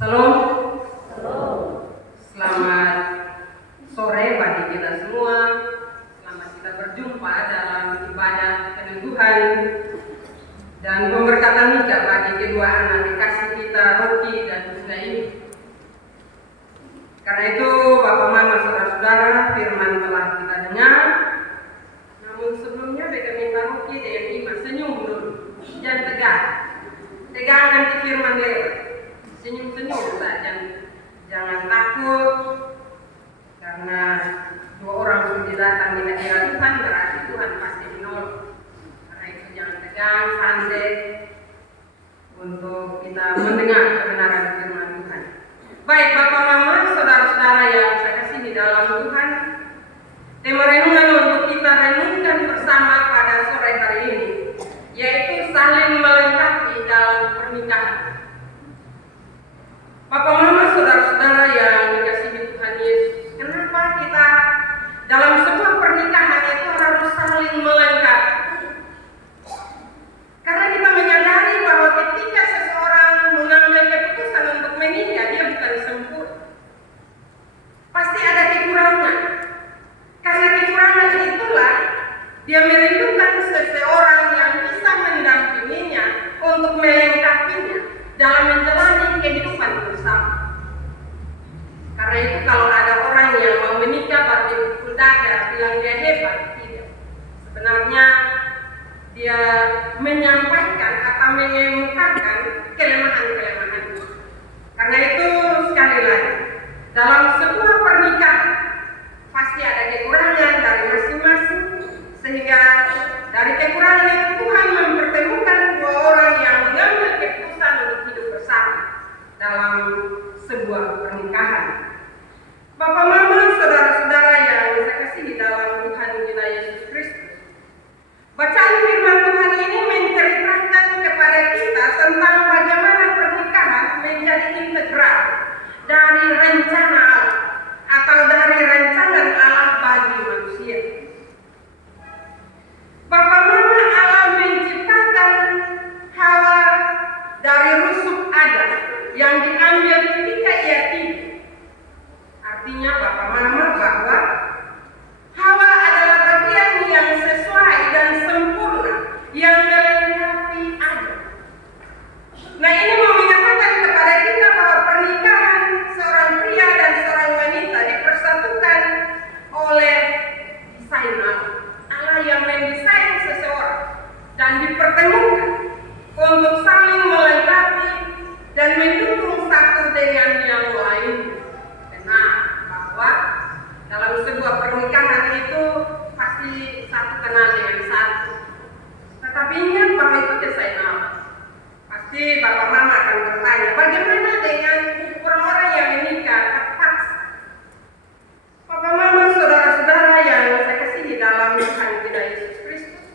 Salam. Selamat sore bagi kita semua. Selamat kita berjumpa dalam ibadah peneduhan dan pemberkatan nikah bagi kedua anak kekasih kita, Rocky dan Bunda ini. Karena itu, Bapak Mama, saudara-saudara, firman telah kita dengar. Namun sebelumnya beta minta Rocky dan Ima senyum dulu. Jangan tegang. Tegang nanti firman lewat. Senyum-senyum saja. Jangan takut. Karena dua orang sudah datang di hadirat Tuhan, berarti Tuhan pasti menolong. Karena itu jangan tegang, santai untuk kita mendengar kebenaran firman Tuhan. Baik Bapak Mama, saudara-saudara yang saya kasih di dalam Tuhan, tema renungan untuk kita renungkan bersama pada sore hari ini, yaitu saling melengkapi dalam pernikahan. Bapak Mama, saudara-saudara yang dikasihi Tuhan Yesus, kenapa kita dalam sebuah pernikahan itu harus saling melengkapi? Karena kita menyadari bahwa ketika seseorang mengambil keputusan untuk menikah, dia bukan sempurna. Pasti ada kekurangan. Karena kekurangan itulah dia merindukan seseorang yang bisa mendampinginya untuk melengkapinya dalam menjalani kehidupan bersama. Karena itu kalau ada orang yang mau menikah berarti pukul dada bilang dia hebat, tidak. Sebenarnya dia menyampaikan atau mengemukakan kelemahan-kelemahan. Karena itu sekali lagi, dalam sebuah pernikahan pasti ada kekurangan dari masing-masing, sehingga dari kekurangan itu Tuhan mempertemukan dua orang yang mengambil keputusan untuk hidup bersama dalam sebuah pernikahan. Bapak Mama, saudara-saudara yang saya kasih di dalam Tuhan kita Yesus Kristus, bacaan firman Tuhan ini menceritakan kepada kita tentang bagaimana pernikahan menjadi integral dari rencana Allah atau dari rancangan Allah bagi manusia. Bapak Mama, Allah menciptakan Hawa dari rusuk Adam yang diambil ketika ia tidur. Artinya Bapak Mama bahwa Hawa adalah bagian yang sesuai dan sempurna yang melengkapi Adam. Nah, ini mau mengatakan kepada kita bahwa pernikahan seorang pria dan seorang wanita dipersatukan oleh desain Allah. Allah yang mendesain seseorang dan dipertemukan untuk saling melengkapi dan mendukung satu dengan yang lain. Benar bahwa dalam sebuah pernikahan itu pasti satu kenal dengan satu. Tetapi ingat bahwa itu desain Allah. Pasti Bapak Mama akan bertanya, bagaimana dengan orang-orang yang menikah terpaksa? Bapak Mama, saudara-saudara yang saya kasih di dalam Tuhan kita Yesus Kristus,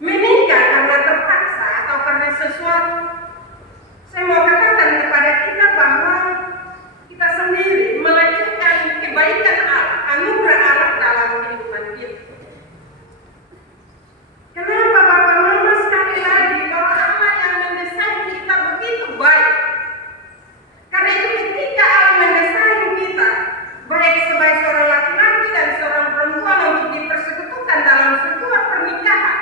menikah karena terpaksa atau karena sesuatu, saya mau katakan kepada kita bahwa kita sendiri melanjutkan kebaikan Allah, anugerah Allah dalam kehidupan kita. Kenapa Bapak Mama, sekali lagi bahwa Allah yang mendesain kita begitu baik. Karena itu ketika Allah mendesain kita baik sebagai seorang laki-laki dan seorang perempuan untuk dipersekutukan dalam sebuah pernikahan,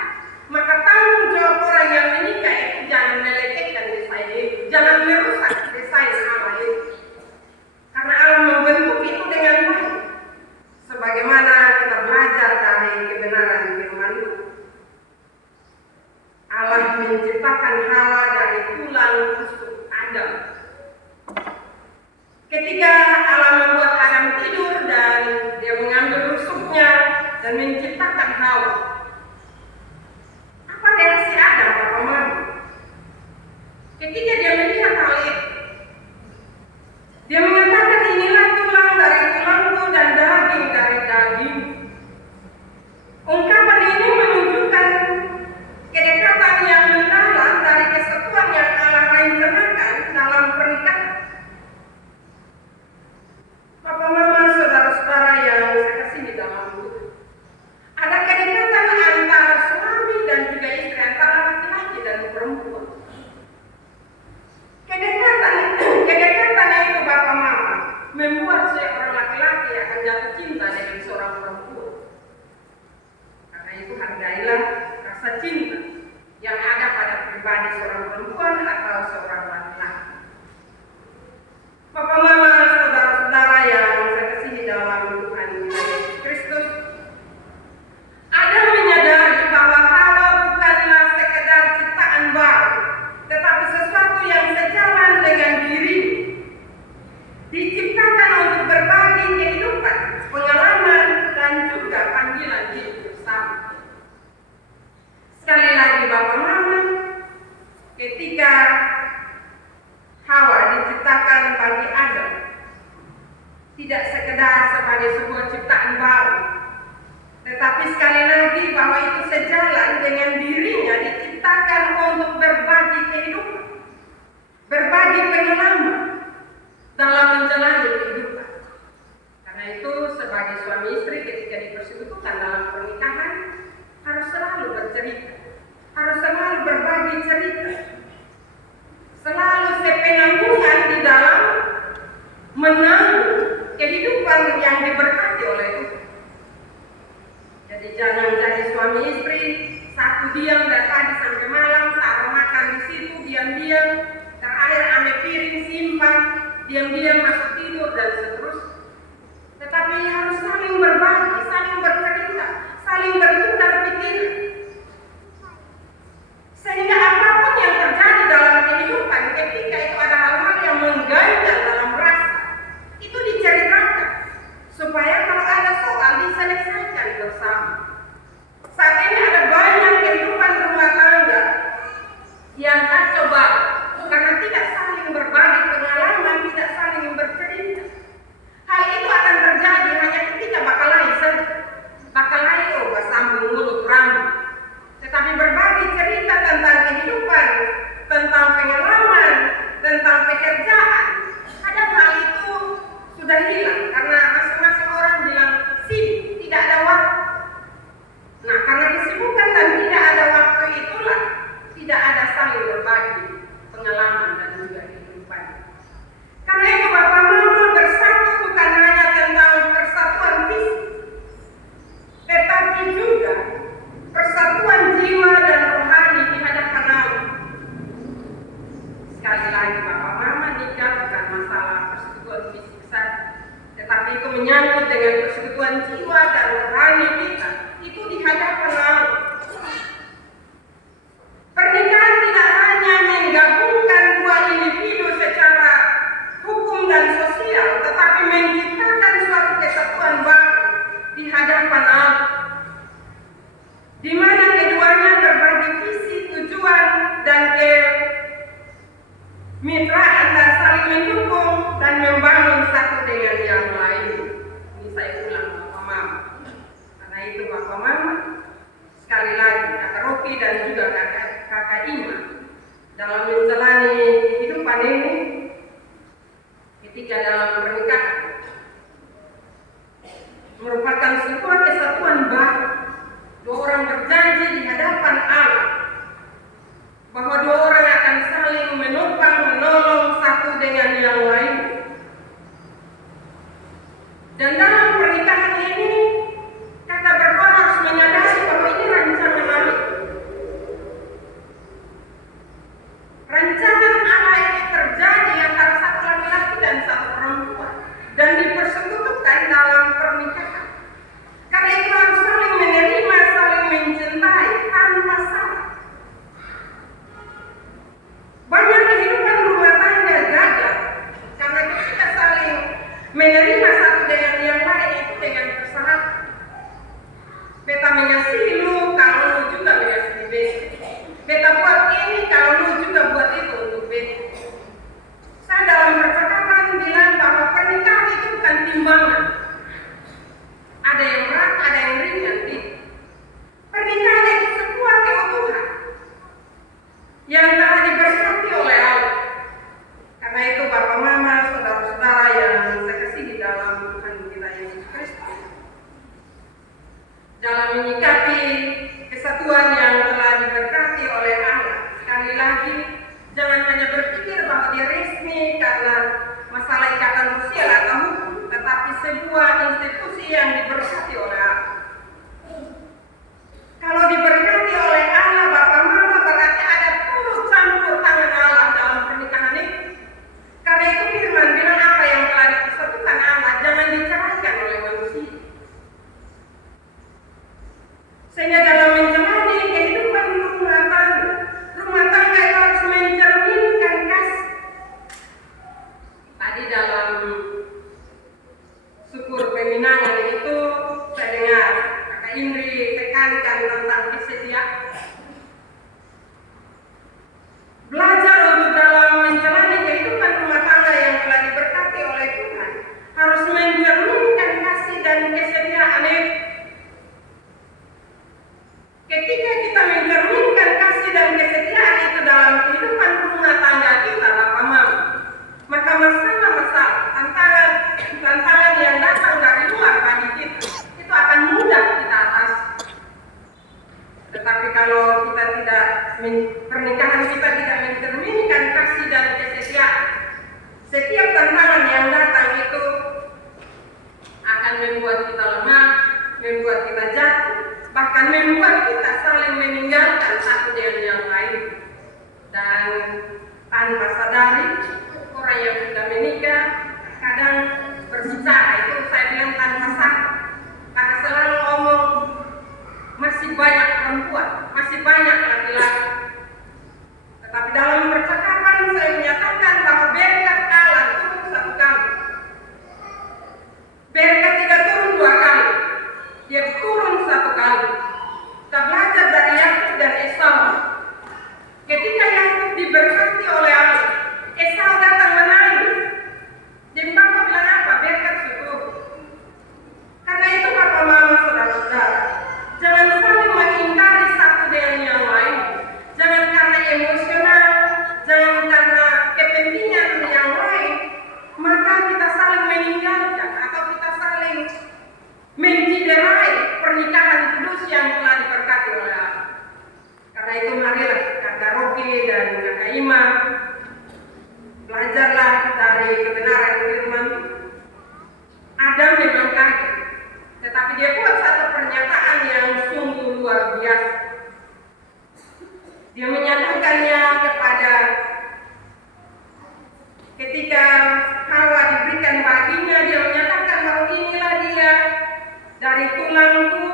maka tanggung jawab orang yang menikah itu jangan melecehkan desain itu, jangan merusak desain Allah itu. Karena Allah membentuk itu dengan baik. Sebagaimana kita belajar dari kebenaran firman itu, Allah menciptakan Hawa dari tulang rusuk Adam. Ketika Allah membuat Adam tidur dan dia mengambil rusuknya dan menciptakan Hawa, apa reaksi Adam, Bapak Mama? Ketika dia melihat hal itu, dia mengatakan, inilah tulang dari tulangku dan daging dari daging. Ungkapan ini menunjukkan kedekatan yang mendalam dari kesatuan yang Allah rencanakan dalam pernikahan. Bapak Mama, saudara-saudara yang saya kasih di dalam Tuhan, ada kedekatan dengan dirinya diciptakan untuk berbagi kehidupan, berbagi pengalaman dalam menjalani kehidupan. Karena itu sebagai suami istri ketika dipersekutukan dalam pernikahan harus selalu bercerita, harus selalu berbagi cerita, selalu sepenanggungan di dalam menanggung kehidupan yang diberkati oleh Tuhan. Jadi jangan jadi suami istri satu diam dari pagi sampai malam, taruh makan di situ diam-diam, terakhir ambil piring simpan, diam-diam masuk tidur dan seterusnya. Tetapi harus saling berbagi, saling bercerita, saling bertukar pikiran. Sehingga apapun yang terjadi dalam kehidupan, ketika itu ada hal-hal yang mengganjal dalam rasa, itu diceritakan supaya kalau ada soal diselesaikan bersama. Saat ini ada banyak kehidupan rumah tangga yang kacau balau karena tidak saling berbagi pengalaman, tidak saling bercerita. Hal itu akan terjadi hanya ketika bakalai saja. Bakalai bersambung mulut rambut. Tetapi berbagi cerita tentang kehidupan, tentang pengalaman, tentang pekerjaan, kadang hal itu sudah hilang karena masing-masing orang bilang sibuk, tidak ada waktu. Nah, karena kesibukan dan tidak ada waktu itulah tidak ada saling berbagi pengalaman dan juga kehidupan. Karena itu Bapak Mama bersatu bukan hanya tentang persatuan fisik, tetapi juga persatuan jiwa dan rohani di hadapan Allah. Sekali lagi Bapak Mama nikah bukan masalah persekutuan fisik saja, tetapi itu menyangkut dengan persekutuan jiwa dan rohani kita. Itu di hadapan Allah. Pernikahan tidak hanya menggabungkan dua individu secara hukum dan sosial, tetapi menciptakan suatu kesatuan baru di hadapan Allah, di mana keduanya berbagi visi, tujuan, dan kemitraan dan saling mendukung dan membangun satu dengan yang lain. Ini saya ulang Bapak Mama. Karena itu Bapak Mama, sekali lagi Kakak Rocky dan juga Kakak Ima dalam menjalani kehidupan ini ketika dalam pernikahan merupakan sebuah kesatuan baru. Dua orang berjanji di hadapan Allah bahwa dua orang akan saling menopang, menolong satu dengan yang lain. Dan dalam pernikahan ini kakak berdua harus menyadari bahwa ini rancangan Allah. Rancangan Allah ini terjadi antara satu laki-laki dan satu perempuan dan dipersekutukan dalam pernikahan. Karena itu harus saling menerima, saling mencintai tanpa syarat. Banyak kehidupan rumah tangga gagal karena kita saling menerima satu dengan yang lain itu dengan persyaratan. Beta mengasihi lu kalau lu juga mengasihi beta. Beta buat ini kalau lu juga buat itu untuk beta. Saya dalam percakapan bilang bahwa pernikahan itu bukan timbangan. Ada yang berat, ada yang ringan. Pernikahan itu sebuah keutuhan yang telah diberkati oleh Allah. Karena itu Bapak Mama, saudara-saudara yang saya kasihi dalam Tuhan kita Yesus Kristus, dalam menyikapi kesatuan yang telah diberkati oleh Allah, sekali lagi jangan hanya berpikir bahwa dia resmi karena masalah ikatan sosial atau hukum, tetapi sebuah institusi yang diberkati oleh Allah. Kalau diberkati oleh Allah, Bapak Mama, berarti ada turut campur tangan Allah dalam pernikahan ini. Karena itu firman bilang apa yang telah dipersatukan Allah jangan diceraikan oleh manusia. Sehingga dalam menjalani kehidupan rumah tangga itu harus mencerminkan kasih. Tadi dalam syukur peminangan itu saya dengar Kakak Indri tekankan tentang kesetiaan. Belajar untuk dalam menjalani kehidupan rumah tangga yang telah diberkati oleh Tuhan harus mencerminkan kasih dan kesetiaan itu. Ketika kita kalau kita tidak pernikahan kita tidak mencerminkan kasih dan kesetiaan, setiap tantangan yang datang itu akan membuat kita lemah, membuat kita jatuh, bahkan membuat kita saling meninggalkan satu dengan yang lain. Dan tanpa sadari, orang yang sudah menikah kadang berbicara itu saya bilang tanpa sadar, karena selalu ngomong masih banyak perempuan, masih banyak laki-laki. Tetapi dalam percakapan saya menyatakan bahwa berkat Allah turun satu kali. Berkat tidak turun dua kali, dia turun satu kali. Kita belajar dari Yakub dan Esau. Ketika Yakub diberkati oleh Allah, Esau datang menangis. Dan Bapak bilang apa? Berkat syukur. Karena itu Bapak Mama saudara-saudara, jangan saling mengingkari satu dengan yang lain. Jangan karena emosional, jangan karena kepentingan yang lain, maka kita saling meninggalkan atau kita saling menciderai pernikahan kudus yang telah diberkati oleh Allah. Karena itu marilah Kakak Rocky dan Kakak Ima, belajarlah dari kebenaran firman. Adam memang kaget, tetapi dia buat satu pernyataan yang sungguh luar biasa. Dia menyatakannya kepada ketika Hawa diberikan baginya, dia menyatakan bahwa inilah dia, dari tulangku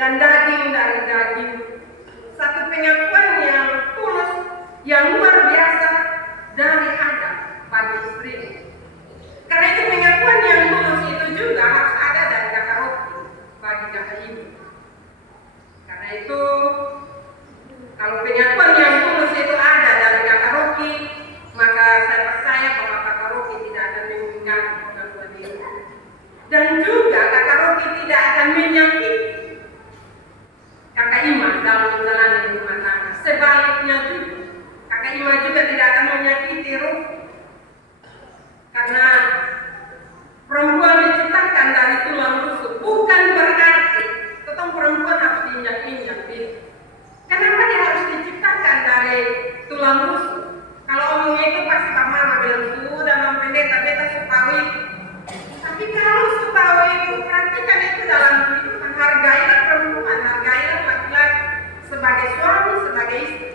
dan daging dari daging. Satu pengakuan yang tulus, yang luar biasa dari Adam bagi istrinya. Karena itu pengakuan yang tulus itu juga harus ada dari Kakak Rocky bagi Kakak Ibu. Karena itu kalau pengakuan yang tulus itu ada dari Kakak Rocky, maka saya percaya bahwa Kakak Rocky tidak akan mengingkari pengakuan itu. Dan juga Kakak Rocky tidak akan menyakiti Kakak Ima dalam menjalani rumah tangga. Sebaliknya juga, Kakak Ima juga tidak akan menyakiti Rocky. Karena perempuan diciptakan dari tulang rusuk, bukan berarti tentang perempuan harus diinjak-injak. Kenapa dia harus diciptakan dari tulang rusuk? Kalau omongnya itu pasti Pak Mama bilang sudah pendeta, beta tahu itu. Tapi kalau tahu itu, praktikan itu dalam kehidupan. Hargailah perempuan, hargailah laki-laki sebagai suami, sebagai istri.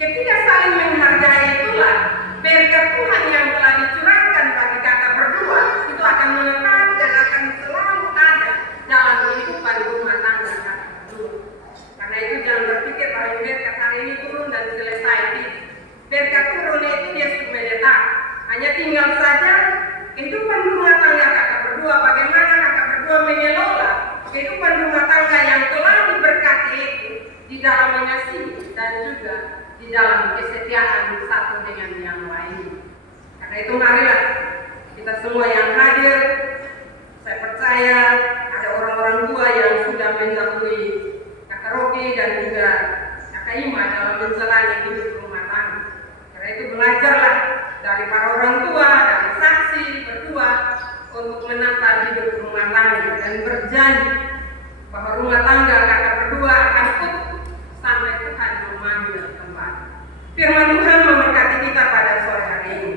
Ketika saling menghargai itulah berkat Tuhan yang telah dicurahkan bagi kakak berdua itu akan menetap dan akan selalu ada dalam kehidupan rumah tangga kakak berdua. Karena itu jangan berpikir bahwa berkat hari ini turun dan selesai. Berkat turun itu dia sudah menetap. Hanya tinggal saja kehidupan rumah tangga kakak berdua, bagaimana kakak berdua mengelola kehidupan rumah tangga yang telah diberkati itu di dalam mengasihi dan juga di dalam kesetiaan satu dengan yang lain. Karena itu marilah kita semua yang hadir, saya percaya ada orang-orang tua yang sudah mendahului Kakak Rocky dan juga Kakak Ima dalam menjalani hidup rumah tangga. Karena itu belajarlah dari para orang tua, dari saksi berdua untuk menata hidup rumah tangga dan berjanji bahwa rumah tangga kakak berdua akan utuh sampai Tuhan memanggil kembali. Firman Tuhan memberkati kita pada sore hari ini.